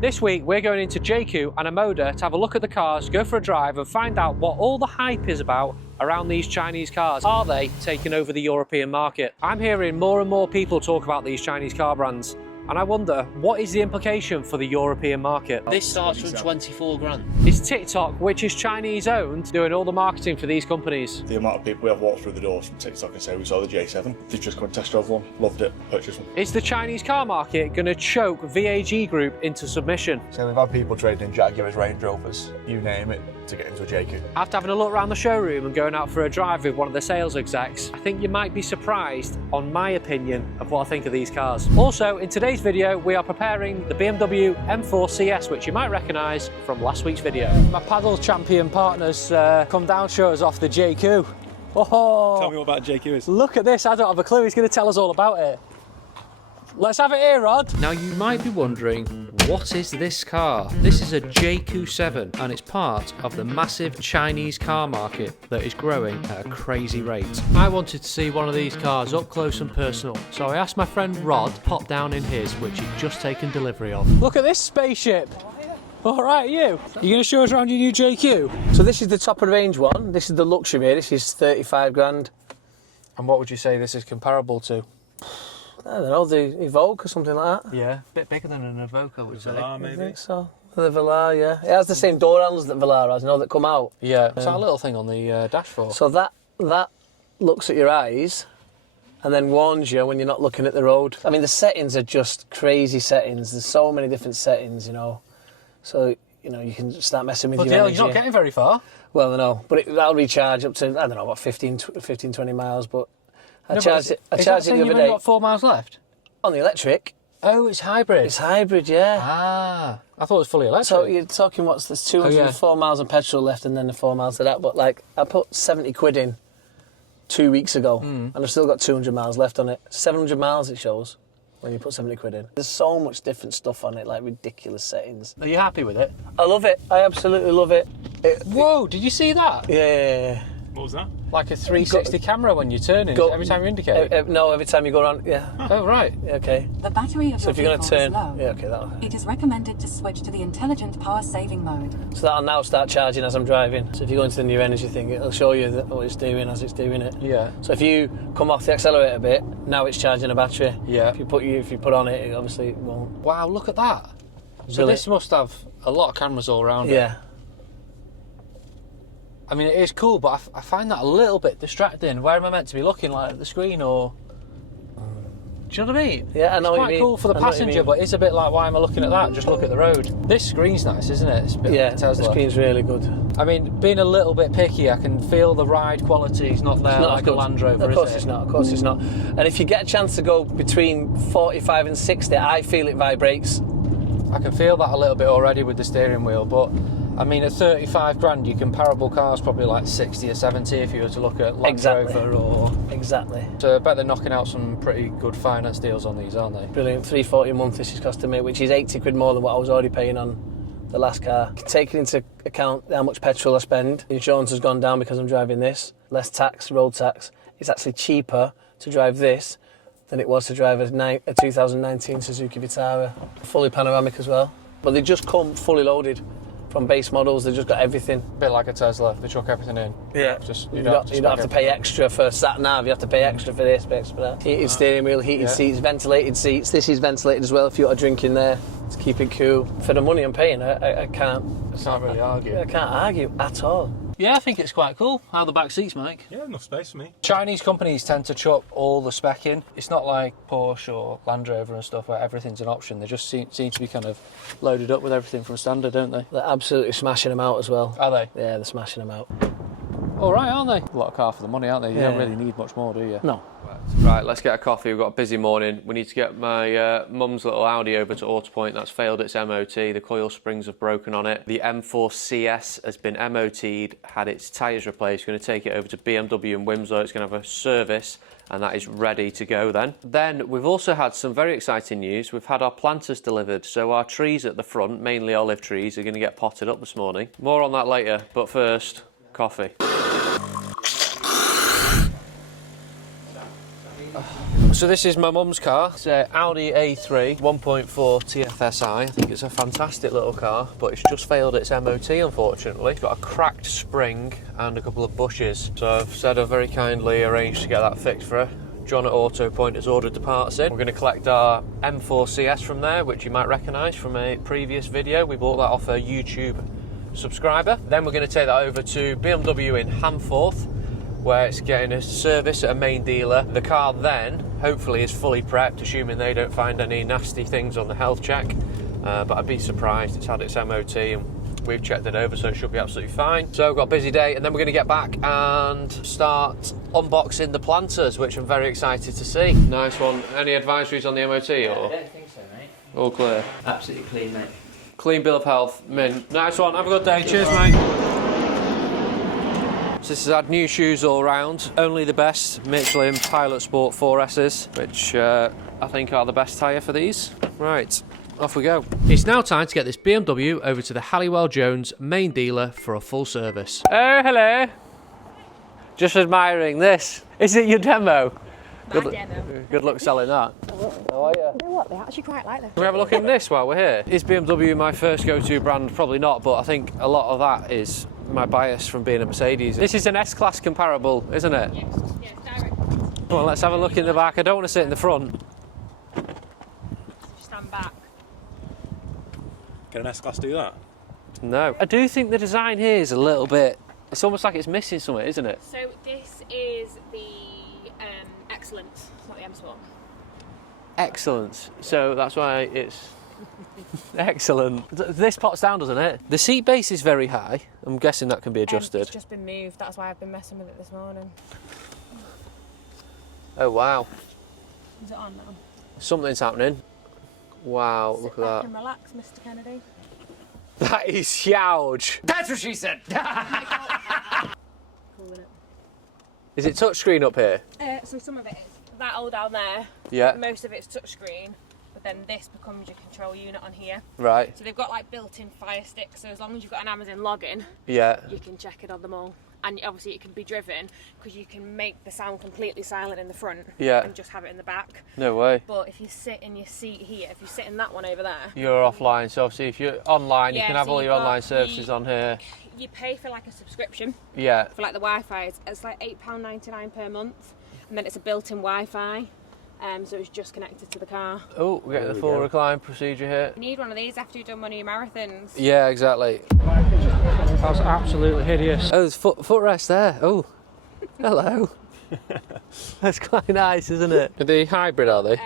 This week we're going into Jaecoo and Omoda to have a look at the cars, go for a drive and find out what all the hype is about around these Chinese cars. Are they taking over the European market? I'm hearing more and more people talk about these Chinese car brands, and I wonder, what is the implication for the European market? This starts from 24 grand. Is TikTok, which is Chinese owned, doing all the marketing for these companies? The amount of people we have walked through the doors from TikTok and say we saw the J7, they've just come and test drove one, loved it, purchased one. Is the Chinese car market going to choke VAG Group into submission? So we've had people trading Jaguars, Range Rovers, you name it, to get into a Jaecoo. After having a look around the showroom and going out for a drive with one of the sales execs, I think you might be surprised on my opinion of what I think of these cars. Also, in today's video, we are preparing the BMW M4 CS, which you might recognise from last week's video. My paddle champion partners come down, show us off the Jaecoo. Oh, tell me what about Jaecoo is. Look at this, I don't have a clue. He's going to tell us all about it. Let's have it here, Rod. Now you might be wondering, what is this car? This is a Jaecoo 7 and it's part of the massive Chinese car market that is growing at a crazy rate. I wanted to see one of these cars up close and personal, so I asked my friend Rod to pop down in his, which he'd just taken delivery of. Look at this spaceship. All right, you going to show us around your new Jaecoo? So this is the top of the range one. This is the luxury. This is 35 grand. And what would you say this is comparable to? I don't know, the Evoque or something like that. Yeah, a bit bigger than an Evoque, I would say. Velar, maybe? I think so. The Velar, yeah. It has the same door handles that Velar has, you know, that come out. Yeah, it's that little thing on the dashboard. So that looks at your eyes and then warns you when you're not looking at the road. I mean, the settings are just crazy settings. There's so many different settings, you know. So, you know, you can start messing with your energy. You're not getting very far. Well, I know, but that'll recharge up to, I don't know, what, 15, 20 miles, but I charged it the other day. You've only got 4 miles left? On the electric. Oh, it's hybrid. It's hybrid, yeah. Ah, I thought it was fully electric. So you're talking, there's 204 miles of petrol left and then the 4 miles of that, but like, I put 70 quid in 2 weeks ago and I've still got 200 miles left on it. 700 miles it shows when you put 70 quid in. There's so much different stuff on it, like ridiculous settings. Are you happy with it? I love it. I absolutely love it. Whoa, did you see that? Yeah. What was that? Like a 360 camera when you're turning, every time you indicate? No, every time you go around, yeah. Oh, right. Yeah, okay. The battery of So your if you're going to vehicle turn, is low. yeah, okay, that'll. It is recommended to switch to the intelligent power saving mode. So that'll now start charging as I'm driving. So if you go into the new energy thing, it'll show you what it's doing as it's doing it. Yeah. So if you come off the accelerator a bit, now it's charging a battery. Yeah. If you put on it, obviously it won't. Wow, look at that. So Really? this must have a lot of cameras all around it. Yeah. I mean, it is cool, but I find that a little bit distracting. Where am I meant to be looking, like at the screen, or? Do you know what I mean? Yeah, I know what you mean. It's quite cool for the passenger, but it's a bit like, why am I looking at that? Just look at the road. This screen's nice, isn't it? It's a bit like a The Tesla. screen's really good. I mean, being a little bit picky, I can feel the ride quality is not there It's not like as a good. Land Rover, Of course is it? it's not. Of course it's not. And if you get a chance to go between 45 and 60, I feel it vibrates. I can feel that a little bit already with the steering wheel, but I mean, at 35 grand, your comparable car's probably like 60 or 70 if you were to look at Land Rover or... Exactly. So I bet they're knocking out some pretty good finance deals on these, aren't they? Brilliant. $340 a month this is costing me, which is 80 quid more than what I was already paying on the last car. Taking into account how much petrol I spend, insurance has gone down because I'm driving this, less tax, road tax. It's actually cheaper to drive this than it was to drive a 2019 Suzuki Vitara. Fully panoramic as well. But they just come fully loaded. From base models, they've just got everything. A bit like a Tesla, they chuck everything in. Yeah. Just, You don't have to pay extra for sat nav, you have to pay extra for this, extra for that. Heated steering wheel, heated seats, ventilated seats. This is ventilated as well if you want a drink in there to keep it cool. For the money I'm paying, I can't really argue. I can't argue at all. Yeah, I think it's quite cool how the back seats make. Yeah, enough space for me. Chinese companies tend to chuck all the spec in. It's not like Porsche or Land Rover and stuff where everything's an option. They just seem to be kind of loaded up with everything from standard, don't they? They're absolutely smashing them out as well. Are they? Yeah, they're smashing them out. All right, aren't they? A lot of car for the money, aren't they? You Yeah. don't really need much more, do you? No. Right, let's get a coffee. We've got a busy morning. We need to get my mum's little Audi over to Autopoint. That's failed its MOT. The coil springs have broken on it. The M4 CS has been MOT'd, had its tyres replaced. We're going to take it over to BMW in Winslow. It's going to have a service, and that is ready to go then. Then we've also had some very exciting news. We've had our planters delivered. So our trees at the front, mainly olive trees, are going to get potted up this morning. More on that later, but first, coffee. So this is my mum's car. It's an Audi A3 1.4 TFSI. I think it's a fantastic little car, but it's just failed its MOT, unfortunately. It's got a cracked spring and a couple of bushes. So I've said I've very kindly arranged to get that fixed for her. John at Auto Point has ordered the parts in. We're going to collect our M4 CS from there, which you might recognise from a previous video. We bought that off a YouTube subscriber. Then we're going to take that over to BMW in Hamforth, where it's getting a service at a main dealer. The car then, hopefully, is fully prepped, assuming they don't find any nasty things on the health check. But I'd be surprised. It's had its MOT and we've checked it over, so it should be absolutely fine. So we've got a busy day, and then we're going to get back and start unboxing the planters, which I'm very excited to see. Nice one. Any advisories on the MOT? Or? I don't think so, mate. All clear? Absolutely clean, mate. Clean bill of health, mint. Nice one. Have a good day. Cheers, mate. So this has had new shoes all round. Only the best Michelin Pilot Sport 4S's, which I think are the best tyre for these. Right. Off we go. It's now time to get this BMW over to the Halliwell Jones main dealer for a full service. Oh, hello. Just admiring this. Is it your demo? Good luck selling that. How are you? You know what, they actually quite like them. Can we have a look in this while we're here? Is BMW my first go-to brand? Probably not, but I think a lot of that is my bias from being a Mercedes. This is an S-Class comparable, isn't it? Yes, direct. Come on, let's have a look in the back. I don't want to sit in the front. Stand back. Can an S-Class do that? No. I do think the design here is a little bit... It's almost like it's missing something, isn't it? So this is the Excellence, not the M-Sport. Excellent. So that's why it's excellent. This pops down, doesn't it? The seat base is very high. I'm guessing that can be adjusted. It's just been moved, that's why I've been messing with it this morning. Oh, wow. Is it on now? Something's happening. Wow, Sit look back at that. and relax, Mr. Kennedy. That is huge. That's what she said. Cool, isn't it? Is it touchscreen up here? So some of it is. That all down there, Yeah. most of it's touchscreen, but then this becomes your control unit on here. Right. So they've got like built-in Fire Sticks, so as long as you've got an Amazon login, Yeah. you can check it on them all. And obviously it can be driven, because you can make the sound completely silent in the front Yeah. and just have it in the back. No way. But if you sit in your seat here, if you sit in that one over there, You're offline, so obviously if you're online, you Yeah, can have so all you've your got online services on here. you pay for like a subscription Yeah. for like the Wi-Fi. It's like £8.99 per month, and then it's a built-in Wi-Fi. So it's just connected to the car. Oh, we're getting the full recline procedure here. You need one of these after you've done one of your marathons. Yeah, exactly. That's absolutely hideous. Oh, there's footrest there. Oh, hello. That's quite nice, isn't it? Are they hybrid, are they?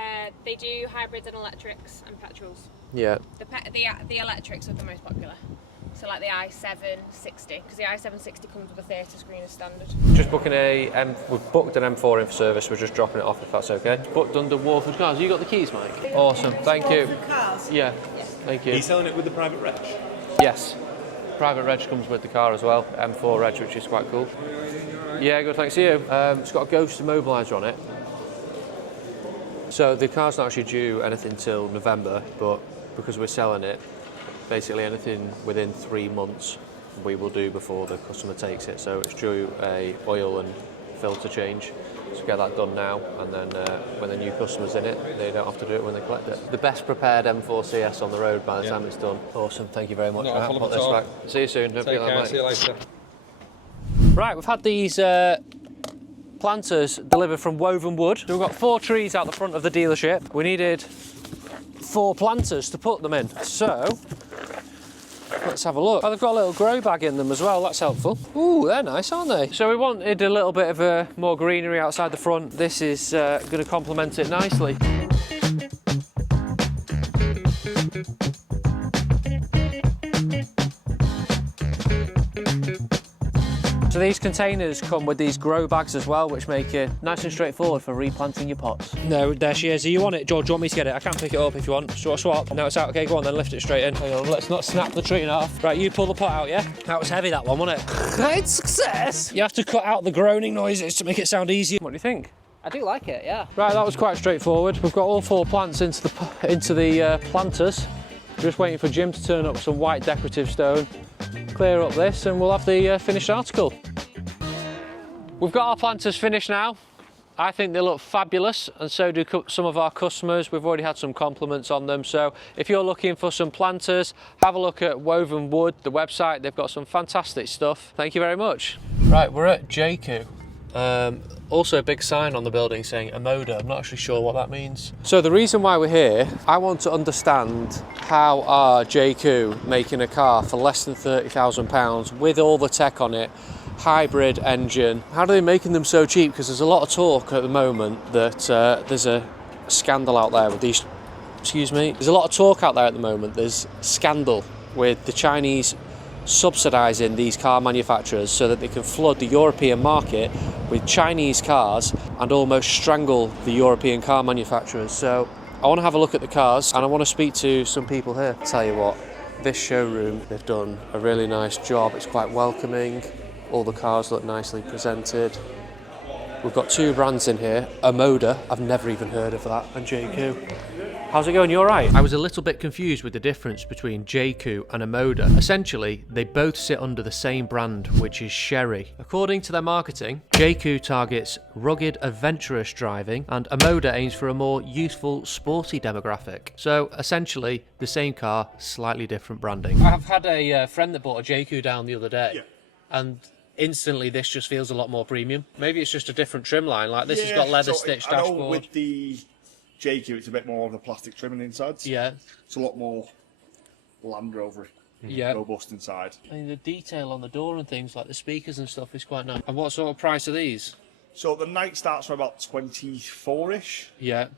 They do hybrids and electrics and petrols. Yeah. The electrics are the most popular. So like the i760, because the i760 comes with a 30 screen as standard. Just booking we've booked an M4 in for service. We're just dropping it off if that's okay. It's booked under Warford Cars. You got the keys, Mike? Awesome. Thank you. Cars? Yeah. Thank you. Are you selling it with the private reg? Yes. Private reg comes with the car as well. M4 reg, which is quite cool. Yeah, good. Thanks to you. It's got a ghost immobiliser on it. So the car's not actually due anything till November, but because we're selling it, basically anything within 3 months we will do before the customer takes it. So it's due a oil and filter change. So get that done now, and then when the new customer's in it, they don't have to do it when they collect it. The best prepared M4 CS on the road by the time it's done. Awesome, thank you very much. Not a problem Put this at all. back. See you soon. Don't Take forget that, care, mate. see you later. Right, we've had these planters delivered from Woven Wood. So we've got 4 trees out the front of the dealership. We needed 4 planters to put them in. So let's have a look. Oh, they've got a little grow bag in them as well. That's helpful. Ooh, they're nice, aren't they? So we wanted a little bit of more greenery outside the front. This is going to complement it nicely. So these containers come with these grow bags as well, which make it nice and straightforward for replanting your pots. No, there she is. Are you on it, George? Do you want me to get it? I can pick it up if you want. Swap. No, it's out. Okay, go on then, lift it straight in. Hang on, let's not snap the tree in half. Right, you pull the pot out, yeah? That was heavy, that one, wasn't it? Great success! You have to cut out the groaning noises to make it sound easier. What do you think? I do like it, yeah. Right, that was quite straightforward. We've got all 4 plants into the planters. Just waiting for Jim to turn up some white decorative stone, clear up this, and we'll have the finished article. We've got our planters finished now. I think they look fabulous, and so do some of our customers. We've already had some compliments on them. So if you're looking for some planters, have a look at Woven Wood, the website. They've got some fantastic stuff. Thank you very much. Right, we're at Jaecoo. Also a big sign on the building saying Omoda. I'm not actually sure what that means. So the reason why we're here, I want to understand how are Jaecoo making a car for less than £30,000 with all the tech on it, hybrid engine. How are they making them so cheap? Because there's a lot of talk at the moment that there's a scandal out there with these, excuse me, there's a lot of talk out there at the moment, there's scandal with the Chinese subsidising these car manufacturers so that they can flood the European market with Chinese cars and almost strangle the European car manufacturers. So I want to have a look at the cars and I want to speak to some people here. Tell you what, this showroom, they've done a really nice job. It's quite welcoming. All the cars look nicely presented. We've got two brands in here. Omoda, I've never even heard of that, and Jaecoo. How's it going? You all right? I was a little bit confused with the difference between Jaecoo and Omoda. Essentially, they both sit under the same brand, which is Sherry. According to their marketing, Jaecoo targets rugged, adventurous driving, and Omoda aims for a more youthful, sporty demographic. So, essentially, the same car, slightly different branding. I've had a friend that bought a Jaecoo down the other day, and instantly this just feels a lot more premium. Maybe it's just a different trim line. Like this has got leather stitched dashboard. I know with the Jaecoo, it's a bit more of a plastic trimming inside. Yeah. It's a lot more Land Rover, robust inside. I mean, the detail on the door and things, like the speakers and stuff, is quite nice. And what sort of price are these? So the Night starts from about 24-ish. Yeah.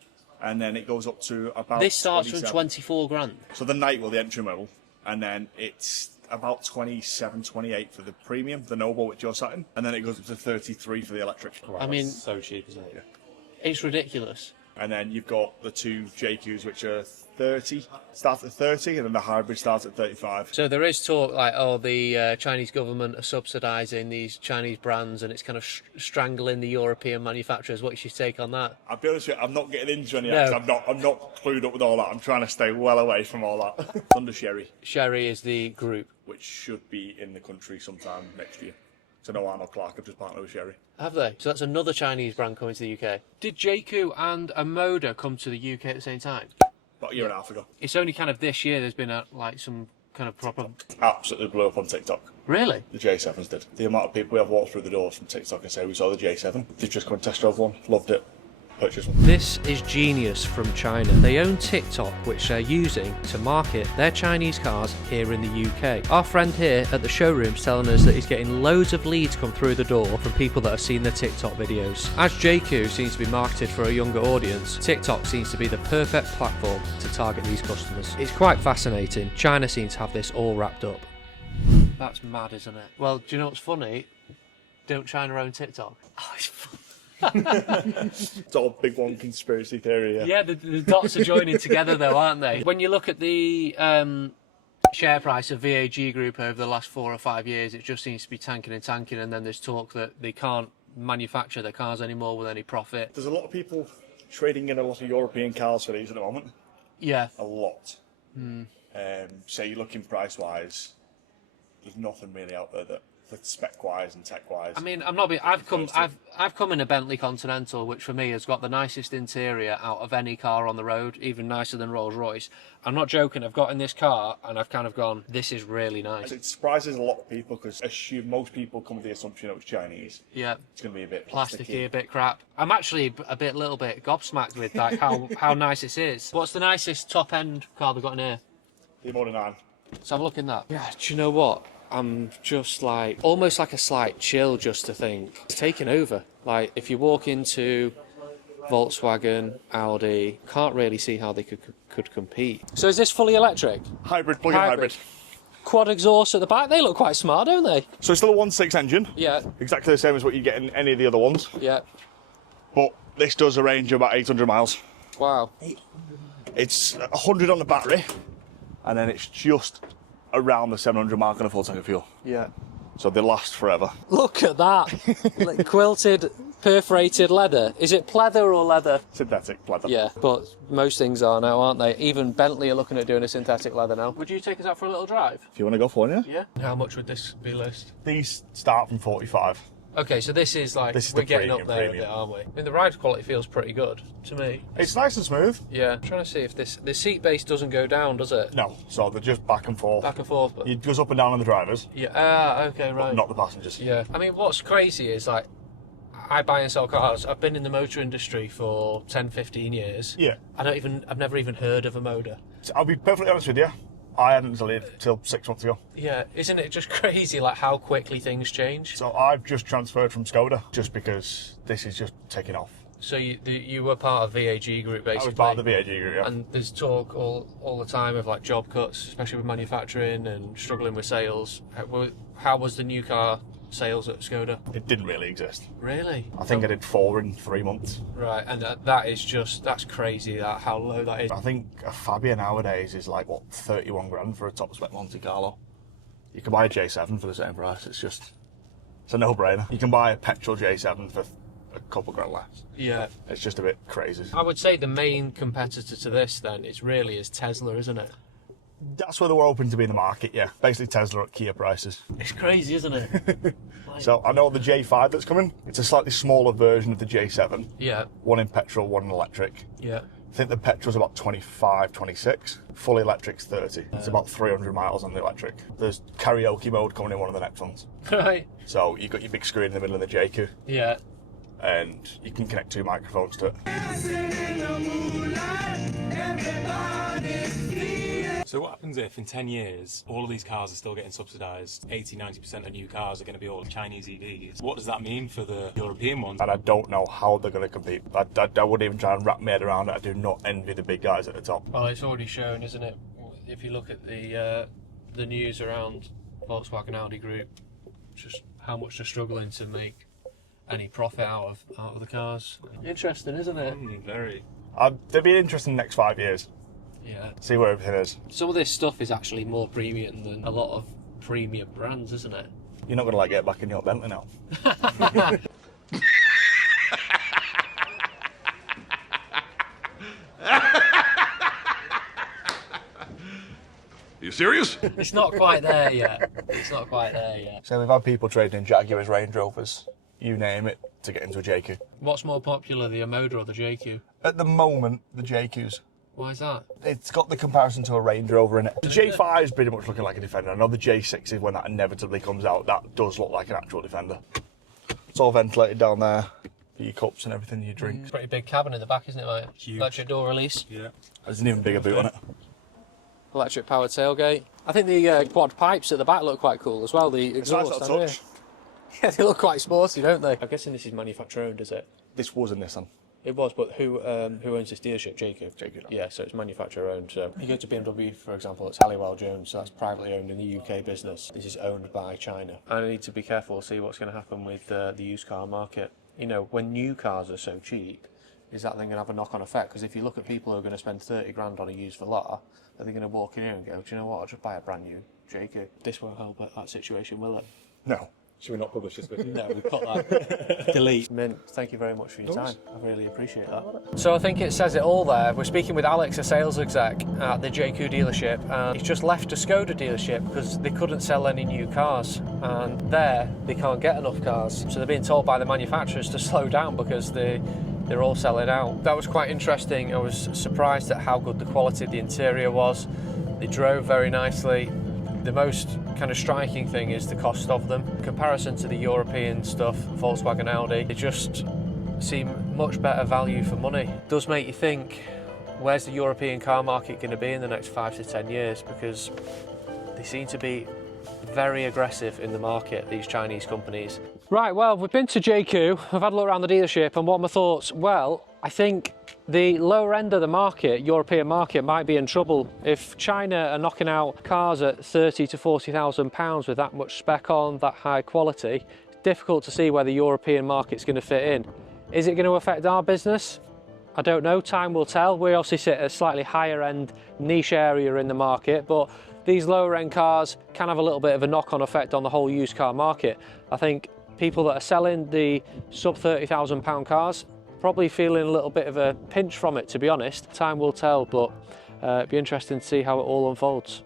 And then it goes up to about This starts 27. from 24 grand. So the Night will the entry model, and then it's about 27, 28 for the premium, the Noble, which you're sat in, and then it goes up to 33 for the electric. Wow, I mean, so cheap, isn't it? Yeah. It's ridiculous. And then you've got the two Jaekoos, which are 30, start at 30, and then the hybrid starts at 35. So there is talk like, oh, the Chinese government are subsidising these Chinese brands and it's kind of strangling the European manufacturers. What's your take on that? I'll be honest with you, I'm not getting into any of that, 'cause I'm not clued up with all that. I'm trying to stay well away from all that. It's under Sherry. Sherry is the group. Which should be in the country sometime next year. So no, Arnold Clark have just partnered with Sherry. Have they? So that's another Chinese brand coming to the UK. Did Jaecoo and Omoda come to the UK at the same time? About a year and a half ago. It's only kind of this year there's been like some kind of proper... Absolutely blew up on TikTok. Really? The J7s did. The amount of people we have walked through the doors from TikTok and say we saw the J7. They've just come and test drove one, loved it, purchased one. This is genius from China. They own TikTok, which they're using to market their Chinese cars here in the UK. Our friend here at the showroom's telling us that he's getting loads of leads come through the door from people that have seen the TikTok videos. As Jaecoo seems to be marketed for a younger audience, TikTok seems to be the perfect platform to target these customers. It's quite fascinating. China seems to have this all wrapped up. That's mad, isn't it? Well, do you know what's funny? Don't China own TikTok? Oh, it's fun. It's all big one conspiracy theory, yeah. Yeah, the dots are joining together though, aren't they? When you look at the share price of VAG Group over the last 4 or 5 years, it just seems to be tanking, and then there's talk that they can't manufacture their cars anymore with any profit. There's a lot of people trading in a lot of European cars for these at the moment. Yeah. A lot. Say you're looking price-wise, there's nothing really out there that spec-wise and tech-wise. I mean, I've come in a Bentley Continental, which for me has got the nicest interior out of any car on the road, even nicer than Rolls-Royce. I'm not joking. I've got in this car and I've kind of gone, this is really nice. It surprises a lot of people because most people come with the assumption it was Chinese. Yeah. It's going to be a bit plasticky, a bit crap. I'm actually a little bit gobsmacked with like how nice this is. What's the nicest top-end car they've got in here? The Omoda 9. Let's have a look in that. Yeah, do you know what? I'm just like, almost like a slight chill just to think. It's taken over. Like, if you walk into Volkswagen, Audi, can't really see how they could compete. So is this fully electric? Hybrid, plug-in hybrid. Quad exhaust at the back. They look quite smart, don't they? So it's still a 1.6 engine. Yeah. Exactly the same as what you get in any of the other ones. Yeah. But this does a range of about 800 miles. Wow. It's 100 on the battery, and then it's just around the 700 mark on a full tank of fuel. Yeah. So they last forever. Look at that. Like quilted, perforated leather. Is it pleather or leather? Synthetic leather. Yeah, but most things are now, aren't they? Even Bentley are looking at doing a synthetic leather now. Would you take us out for a little drive? If you want to go for it, yeah. Yeah. How much would this be list? These start from 45. Okay, so this is like, This is we're the getting up there a premium. bit, aren't we? I mean, the ride quality feels pretty good to me. It's nice and smooth. Yeah, I'm trying to see if the seat base doesn't go down, does it? No, so they're just back and forth. Back and forth. But... It goes up and down on the drivers, Yeah, okay, but right. not the passengers. Yeah. I mean, what's crazy is, like, I buy and sell cars. I've been in the motor industry for 10, 15 years. Yeah. I've never even heard of Omoda. So I'll be perfectly honest with you. I hadn't till 6 months ago. Yeah, isn't it just crazy, like, how quickly things change? So I've just transferred from Skoda, just because this is just taking off. So you were part of VAG Group, basically. I was part of the VAG group, yeah. And there's talk all the time of, like, job cuts, especially with manufacturing and struggling with sales. How was the new car sales at Skoda? It didn't really exist. Really? I think I did 4 in 3 months. Right, and that's crazy, how low that is. I think a Fabia nowadays is like, what, 31 grand for a top spec Monte Carlo. You can buy a J7 for the same price. It's a no-brainer. You can buy a petrol J7 for a couple grand less. Yeah. It's just a bit crazy. I would say the main competitor to this then is Tesla, isn't it? That's where they were hoping to be in the market, yeah. Basically Tesla at Kia prices. It's crazy, isn't it? So I know the J5 that's coming. It's a slightly smaller version of the J7. Yeah. One in petrol, one in electric. Yeah. I think the petrol's about 25, 26. Full electric's 30. It's about 300 miles on the electric. There's karaoke mode coming in one of the next ones. Right. So you've got your big screen in the middle of the Jaecoo. Yeah. And you can connect 2 microphones to it. So what happens if in 10 years all of these cars are still getting subsidised, 80-90% of new cars are going to be all Chinese EVs? What does that mean for the European ones? And I don't know how they're going to compete. I wouldn't even try and wrap my head around it. I do not envy the big guys at the top. Well, it's already shown, isn't it? If you look at the news around Volkswagen Audi Group, just how much they're struggling to make any profit out of the cars. Interesting, isn't it? Very. They'll be interesting in the next 5 years. Yeah. See where everything is. Some of this stuff is actually more premium than a lot of premium brands, isn't it? You're not going to like get back in your Bentley now. Are you serious? It's not quite there yet. It's not quite there yet. So we've had people trading in Jaguars, Range Rovers, you name it, to get into a Jaecoo. What's more popular, the Omoda or the Jaecoo? At the moment, the Jaekoos. Why is that? It's got the comparison to a Range Rover in it. The J5 is pretty much looking like a Defender. I know the J6 is when that inevitably comes out. That does look like an actual Defender. It's all ventilated down there for your cups and everything you drink. Pretty big cabin in the back, isn't it, mate? Huge. Electric door release. Yeah. There's an even bigger boot on it. Electric powered tailgate. I think the quad pipes at the back look quite cool as well. The It's a nice exhaust. little touch. Yeah, they look quite sporty, don't they? I'm guessing this is manufacturer owned, is it? This was a Nissan. It was, but who owns this dealership? Jaecoo. Jaecoo. Yeah, so it's manufacturer owned. So you go to BMW, for example, it's Halliwell Jones, so that's privately owned in the UK business. This is owned by China. And I need to be careful to see what's going to happen with the used car market. You know, when new cars are so cheap, is that then going to have a knock-on effect? Because if you look at people who are going to spend 30 grand on a used Velar, are they going to walk in here and go, do you know what, I'll just buy a brand new Jaecoo? This won't help that situation, will it? No. Should we not publish this video? No, we cut that. Delete. Mint, thank you very much for your time. I really appreciate that. So I think it says it all there. We're speaking with Alex, a sales exec at the Jaecoo dealership, and he's just left a Skoda dealership because they couldn't sell any new cars, and there they can't get enough cars. So they're being told by the manufacturers to slow down because they're all selling out. That was quite interesting. I was surprised at how good the quality of the interior was. They drove very nicely. The most kind of striking thing is the cost of them. In comparison to the European stuff, Volkswagen, Audi, they just seem much better value for money. It does make you think, where's the European car market going to be in the next 5 to 10 years? Because they seem to be very aggressive in the market, these Chinese companies. Right, well, we've been to Jaecoo, I've had a look around the dealership, and what are my thoughts? Well, I think the lower end of the market, European market, might be in trouble. If China are knocking out cars at £30,000 to £40,000 with that much spec on, that high quality, it's difficult to see where the European market's going to fit in. Is it going to affect our business? I don't know, time will tell. We obviously sit at a slightly higher end niche area in the market, but these lower end cars can have a little bit of a knock-on effect on the whole used car market. I think people that are selling the sub £30,000 cars probably feeling a little bit of a pinch from it, to be honest. Time will tell, but it'd be interesting to see how it all unfolds.